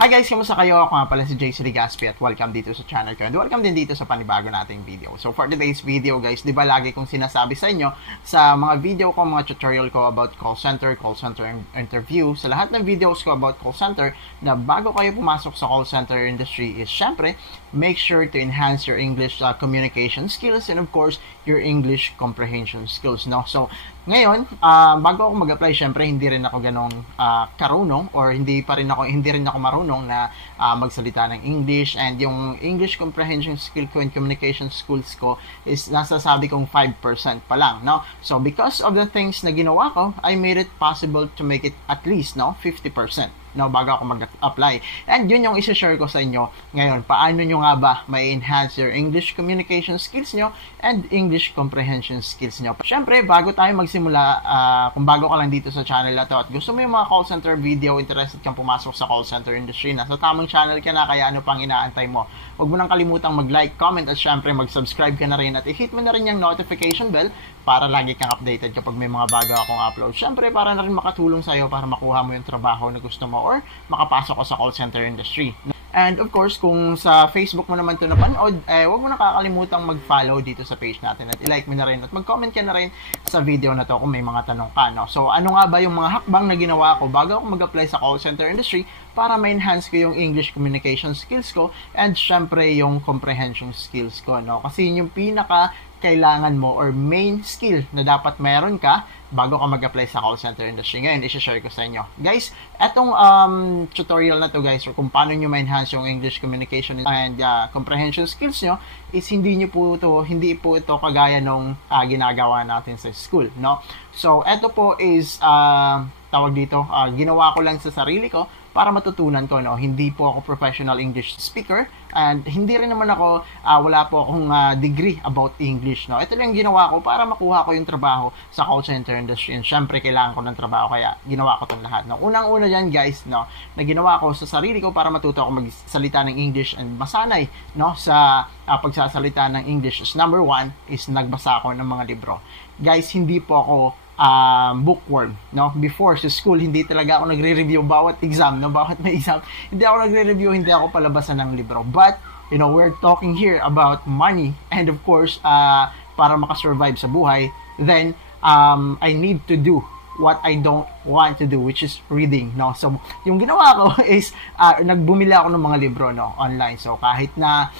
Hi guys, kamusta kayo? Ako nga pala si JC Legaspi at welcome dito sa channel ko and welcome din dito sa panibago nating video. So for today's video guys, di ba lagi kong sinasabi sa inyo sa mga video ko, mga tutorial ko about call center interview, sa lahat ng videos ko about call center, na bago kayo pumasok sa call center industry is syempre, make sure to enhance your English communication skills and of course, your English comprehension skills, no? So ngayon, bago ako mag-apply, syempre hindi rin ako ganong karunong or hindi rin ako marunong na magsalita ng English, and yung English comprehension skill ko and communication skills ko is nasasabi kong 5% pa lang, no? So because of the things na ginawa ko, I made it possible to make it at least, no, 50%. No, bago ako mag-apply. And yun yung isa-share ko sa inyo ngayon. Paano nyo nga ba ma-enhance your English communication skills nyo and English comprehension skills nyo. Siyempre, bago tayo magsimula, kung bago ka lang dito sa channel na to at gusto mo yung mga call center video, interested kang pumasok sa call center industry, nasa tamang channel ka na, kaya ano pang inaantay mo? Huwag mo nang kalimutang mag-like, comment, at syempre mag-subscribe ka na rin at i-hit mo na rin yung notification bell para lagi kang updated kapag may mga bago akong upload. Syempre, para na rin makatulong sa'yo para makuha mo yung trabaho na gusto mo or makapasok ko sa call center industry. And of course, kung sa Facebook mo naman ito napanood, huwag mo na kakalimutang mag-follow dito sa page natin at i-like mo na rin at mag-comment ka na rin sa video na to kung may mga tanong ka, no? So, ano nga ba yung mga hakbang na ginawa ko bago ako mag-apply sa call center industry para ma-enhance ko yung English communication skills ko and syempre yung comprehension skills ko, no? Kasi yun yung pinaka kailangan mo or main skill na dapat meron ka bago ka mag-apply sa call center industry. Ngayon, i-share ko sa inyo. Guys, etong tutorial na to guys, or kung paano nyo ma-enhance yung English communication and comprehension skills nyo, is hindi po ito kagaya nung ginagawa natin sa school, no? So, eto po is, tawag dito, ginawa ko lang sa sarili ko para matutunan ko, no? Hindi po ako professional English speaker and hindi rin naman ako, wala po akong degree about English, no? Ito lang ginawa ko para makuha ko yung trabaho sa call center industry, and syempre kailangan ko ng trabaho kaya ginawa ko itong lahat, no? Unang-una dyan guys, no, na ginawa ko sa sarili ko para matuto ako magsalita ng English and masanay, no, sa pagsasalita ng English is number 1 is nagbasa ako ng mga libro. Guys, hindi po ako bookworm, no? Before sa school, hindi talaga ako nagre-review bawat exam, no? Bawat may exam, hindi ako nagre-review, hindi ako palabasan ng libro. But, you know, we're talking here about money and of course, para makasurvive sa buhay, then, I need to do what I don't want to do, which is reading, no? So, yung ginawa ko is, nagbumili ako ng mga libro, no? Online. So, kahit na,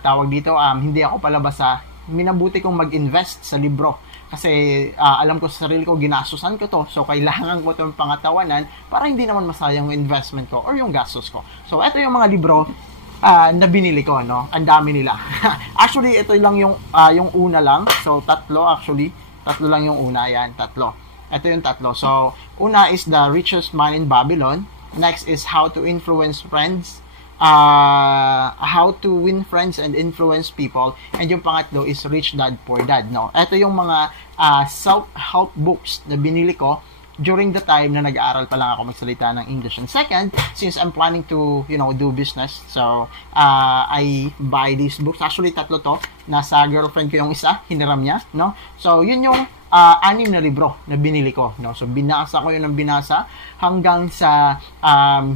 tawag dito, hindi ako palabasa, minabuti kong mag-invest sa libro. Kasi alam ko sa sarili ko, ginasusan ko to. So, kailangan ko itong pangatawanan para hindi naman masayang yung investment ko or yung gastos ko. So, ito yung mga libro na binili ko, no? Ang dami nila. Actually, ito lang yung una lang. So, tatlo lang yung una. Yan, tatlo. Ito yung tatlo. So, una is The Richest Man in Babylon. Next is How to Influence Friends. How to Win Friends and Influence People, and yung pangatlo is Rich Dad Poor Dad, no? Ito yung mga self-help books na binili ko during the time na nag-aaral pa lang ako magsalita ng English. And second, since I'm planning to, you know, do business, so I buy these books. Actually, tatlo to. Nasa girlfriend ko yung isa, hiniram niya, no? So, yun yung 6 na libro na binili ko, no? So, binasa ko yun ng binasa hanggang sa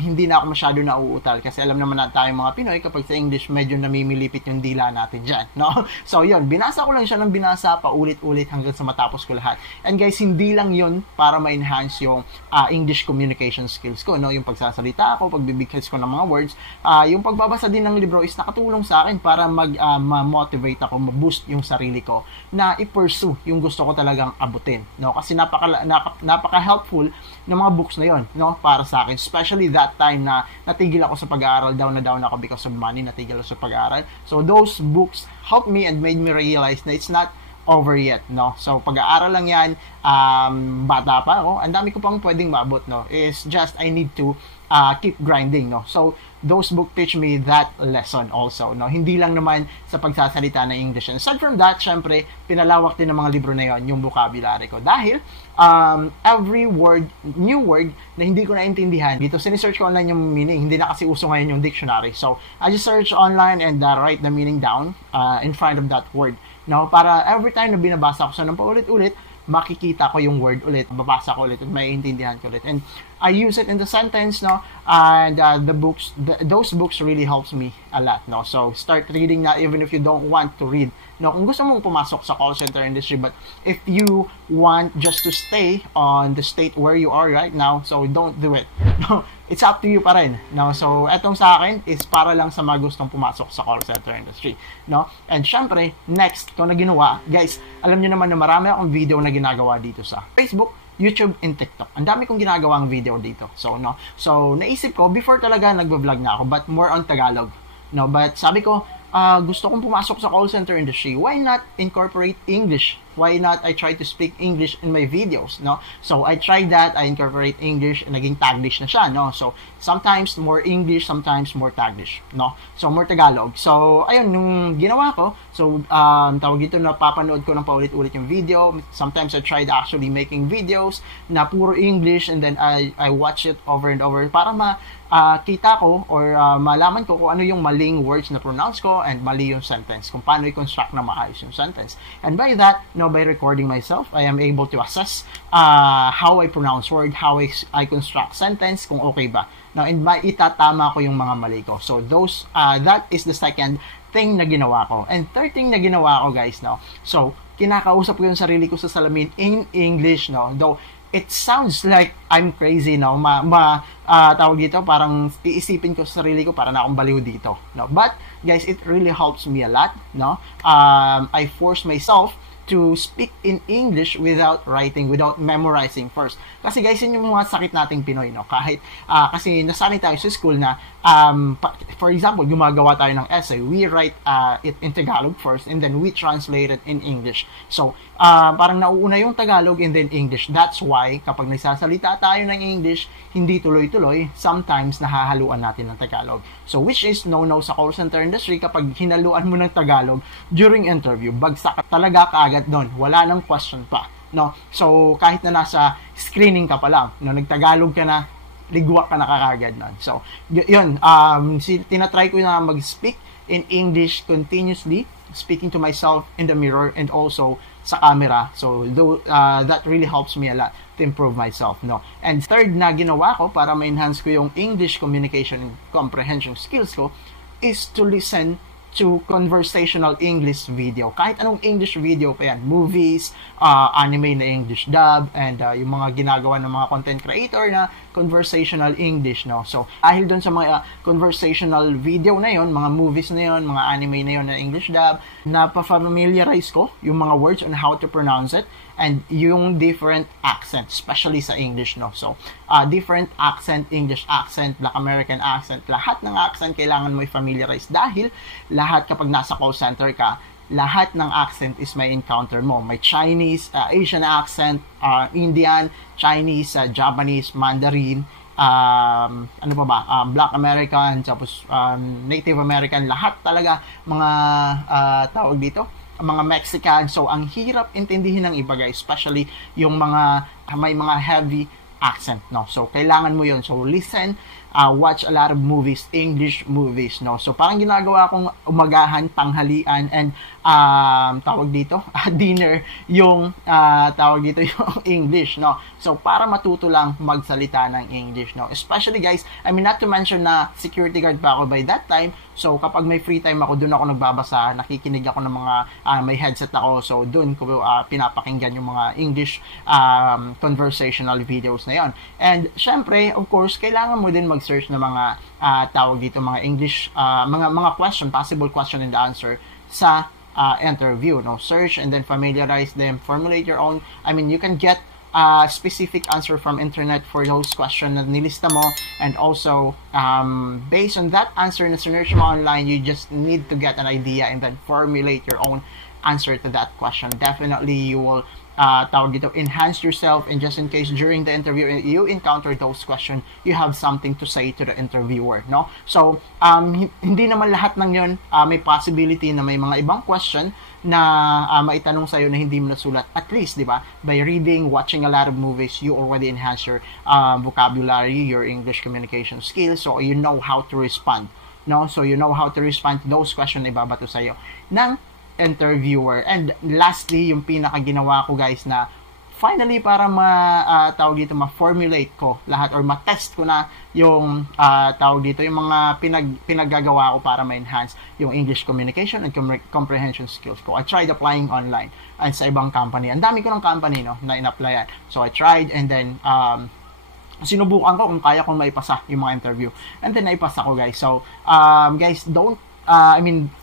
hindi na ako masyado nauutal kasi alam naman natin tayong mga Pinoy kapag sa English medyo namimilipit yung dila natin dyan, no? So, yun, binasa ko lang siya ng binasa paulit-ulit hanggang sa matapos ko lahat. And guys, hindi lang yun para ma-enhance yung English communication skills ko, no? Yung pagsasalita ko, pagbibigkas ko ng mga words, yung pagbabasa din ng libro is nakatulong sa akin para ma-motivate ako, ma-boost yung sarili ko na i-pursue yung gusto ko talagang abutin, no? Kasi napaka-helpful ng mga books na yon, no, para sa akin, especially that time na natigil ako sa pag-aaral, down ako because of money, natigil ako sa pag-aaral. So those books helped me and made me realize na it's not over yet, no? So pag-aaral lang yan, bata pa ako, ang dami ko pang pwedeng maabot, no? Is just I need to keep grinding, no? So those books teach me that lesson also, no? Hindi lang naman sa pagsasalita ng English. And aside from that, syempre, pinalawak din ng mga libro na yon yung vocabulary ko. Dahil, every word, new word, na hindi ko naintindihan, dito sinisearch ko online yung meaning. Hindi na kasi uso ngayon yung dictionary. So, I just search online and write the meaning down in front of that word. No? Para every time na binabasa ko sa ng paulit-ulit, makikita ko yung word ulit, babasa ko ulit, at maiintindihan ko ulit. And I use it in the sentence, no? And those books really helps me a lot, no? So start reading na even if you don't want to read, no? Kung gusto mong pumasok sa call center industry, but if you want just to stay on the state where you are right now, so don't do it. No, it's up to you pa rin, no? So etong sa akin is para lang sa mga gustong pumasok sa call center industry, no? And syempre, next ko na ginawa, guys, alam niyo naman na marami akong video na ginagawa dito sa Facebook, YouTube, and TikTok. Ang dami kong ginagawang video dito. So, no. So, naisip ko, before talaga nagbablog na ako, but more on Tagalog. No, but sabi ko, gusto kong pumasok sa call center industry. Why not incorporate English? Why not I try to speak English in my videos, no? So, I tried that. I incorporate English, naging Taglish na siya, no? So, sometimes more English, sometimes more Taglish, no? So, more Tagalog. So, ayun, nung ginawa ko, so, tawag ito, napapanood ko ng paulit-ulit yung video. Sometimes I tried actually making videos na puro English, and then I watch it over and over para kita ko or malaman ko kung ano yung maling words na pronounce ko and mali yung sentence, kung paano i-construct na maayos yung sentence. And by that, by recording myself, I am able to assess how I pronounce word, how I construct sentence, kung okay ba. Now, and itatama ko yung mga mali ko. So, that is the second thing na ginawa ko. And third thing na ginawa ko, guys, no? So, kinakausap ko yung sarili ko sa salamin in English, no? Though, it sounds like I'm crazy, no? Tawag dito, parang iisipin ko sa sarili ko, para na akong baliw dito, no? But, guys, it really helps me a lot, no? I force myself to speak in English without writing, without memorizing first. Kasi guys, yun yung mga sakit nating Pinoy, no? Kahit, kasi nasanay tayo sa school na, for example, gumagawa tayo ng essay, we write it in Tagalog first, and then we translate it in English. So, parang nauuna yung Tagalog and then English. That's why, kapag nagsasalita tayo ng English, hindi tuloy-tuloy, sometimes nahahaluan natin ng Tagalog. So, which is no-no sa call center industry, kapag hinaluan mo ng Tagalog during interview, bagsak talaga kaagad doon. Wala nang question pa, no? So, kahit na nasa screening ka pa lang, no, nagtagalog ka na, ligwa ka na kagad nun. So, yun, tinatry ko na mag-speak in English continuously, speaking to myself in the mirror and also sa camera. So, that really helps me a lot to improve myself, no? And third na ginawa ko para ma-enhance ko yung English communication and comprehension skills ko is to listen to conversational English video. Kahit anong English video pa yan. Movies, anime na English dub, and yung mga ginagawa ng mga content creator na conversational English, no? So, dahil dun sa mga conversational video na yon, mga movies na yon, mga anime na yon na English dub, napafamiliarize ko yung mga words on how to pronounce it, and yung different accent, especially sa English, no? So, different accent, English accent, Black American accent, lahat ng accent kailangan mo i-familiarize dahil lahat kapag nasa call center ka, lahat ng accent is may encounter mo. May Chinese, Asian accent, Indian, Chinese, Japanese, Mandarin, ano pa ba, Black American, tapos Native American, lahat talaga mga tawag dito, mga Mexican. So, ang hirap intindihin ng iba, guys, especially yung mga may mga heavy accent, no? So, kailangan mo yun. So, listen, watch a lot of movies, English movies, no? So, parang ginagawa kong umagahan, tanghalian, and tawag dito, dinner, yung tawag dito yung English, no? So, para matuto lang magsalita ng English, no? Especially, guys, I mean, not to mention na security guard pa ako by that time. So, kapag may free time ako, dun ako nagbabasa, nakikinig ako ng mga, may headset ako, so dun ko pinapakinggan yung mga English conversational videos na yon. And, syempre, of course, kailangan mo din mag-search ng mga tawag dito, mga English, mga question, possible question and answer sa interview, no? Search and then familiarize them, formulate your own, I mean, you can get specific answer from internet for those questions na nilista mo, and also based on that answer na sinearch mo online, you just need to get an idea and then formulate your own answer to that question. Definitely you will tawag dito, enhance yourself, and just in case during the interview you encounter those questions, you have something to say to the interviewer, no? So hindi naman lahat ng yun may possibility na may mga ibang question na maitanong sa'yo na hindi mo nasulat. At least, di ba, by reading, watching a lot of movies, you already enhance your vocabulary, your English communication skills, so you know how to respond, no? So you know how to respond to those questions na ibabato sa'yo ng interviewer. And lastly, yung pinaka ginawa ko, guys, na finally, para tawag dito, ma-formulate ko lahat or ma-test ko na yung tawag dito, yung mga pinaggagawa ko para ma-enhance yung English communication and comprehension skills ko. I tried applying online and sa ibang company. Ang dami ko ng company, no, na in-applyan. So, I tried and then, sinubukan ko kung kaya kong maipasa yung mga interview. And then, naipasa ko, guys. So, guys, don't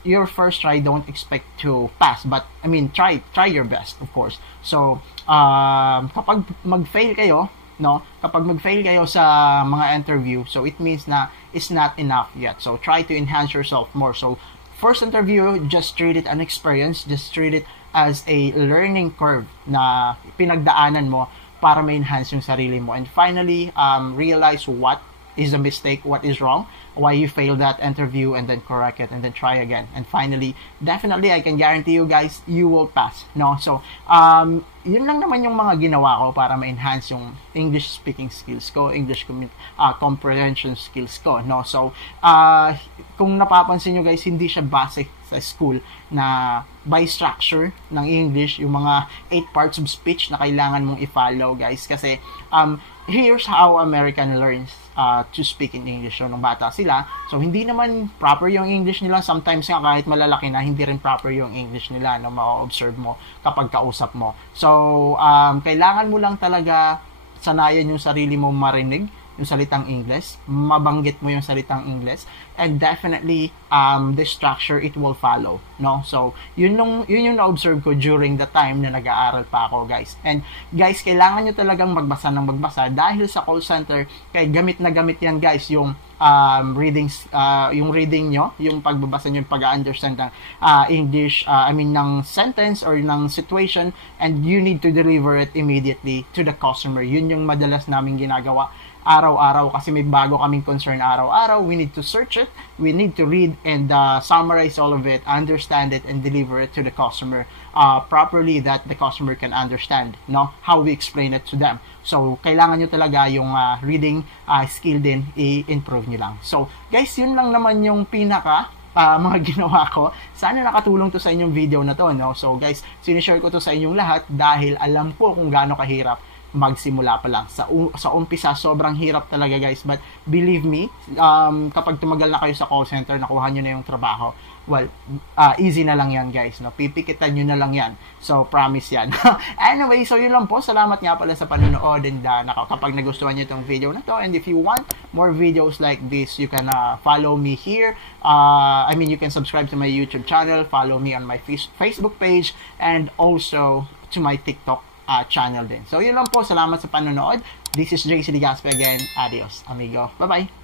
your first try, don't expect to pass, but try your best, of course. So kapag mag-fail kayo, no, kapag mag-fail kayo sa mga interview, so it means na it's not enough yet. So try to enhance yourself more. So first interview, just treat it an experience, just treat it as a learning curve na pinagdaanan mo para ma-enhance yung sarili mo. And finally, realize what is a mistake, what is wrong, why you failed that interview, and then correct it, and then try again. And finally, definitely, I can guarantee you guys, you will pass. No? So, yun lang naman yung mga ginawa ko para ma-enhance yung English speaking skills ko, English comprehension skills ko. No? So, kung napapansin nyo guys, hindi siya basic sa school na by structure ng English, yung mga 8 parts of speech na kailangan mong i-follow guys. Kasi, here's how American learns to speak in English. So, nung bata sila, so hindi naman proper yung English nila. Sometimes nga kahit malalaki na, hindi rin proper yung English nila, no, ma-observe mo kapag kausap mo. So, kailangan mo lang talaga sanayan yung sarili mo marinig yung salitang English, mabanggit mo yung salitang English, and definitely the structure, it will follow, no? So yun yung na-observe ko during the time na nag-aaral pa ako guys. And guys, kailangan nyo talagang magbasa ng magbasa dahil sa call center, kaya gamit na gamit yan guys yung yung reading nyo, yung pagbabasa nyo, yung pag-understand ng English, ng sentence or ng situation, and you need to deliver it immediately to the customer. Yun yung madalas namin ginagawa araw-araw kasi may bago kaming concern araw-araw. We need to search it, we need to read and summarize all of it, understand it, and deliver it to the customer properly that the customer can understand, no, how we explain it to them. So, kailangan nyo talaga yung reading skill din, i-improve nyo lang. So, guys, yun lang naman yung pinaka mga ginawa ko. Sana nakatulong to sa inyong video na to, no? So, guys, sinishare ko to sa inyong lahat dahil alam ko kung gaano kahirap magsimula pa lang. Sa umpisa, sobrang hirap talaga guys. But believe me, kapag tumagal na kayo sa call center, nakuha nyo na yung trabaho, well, easy na lang yan guys. No? Pipikitan nyo na lang yan. So, promise yan. Anyway, so yun lang po. Salamat nga pala sa panonood. And kapag nagustuhan nyo itong video na to, and if you want more videos like this, you can follow me here. You can subscribe to my YouTube channel, follow me on my Facebook page, and also to my TikTok channel din. So, yun lang po. Salamat sa panonood. This is JC Legaspi again. Adios, amigo. Bye-bye.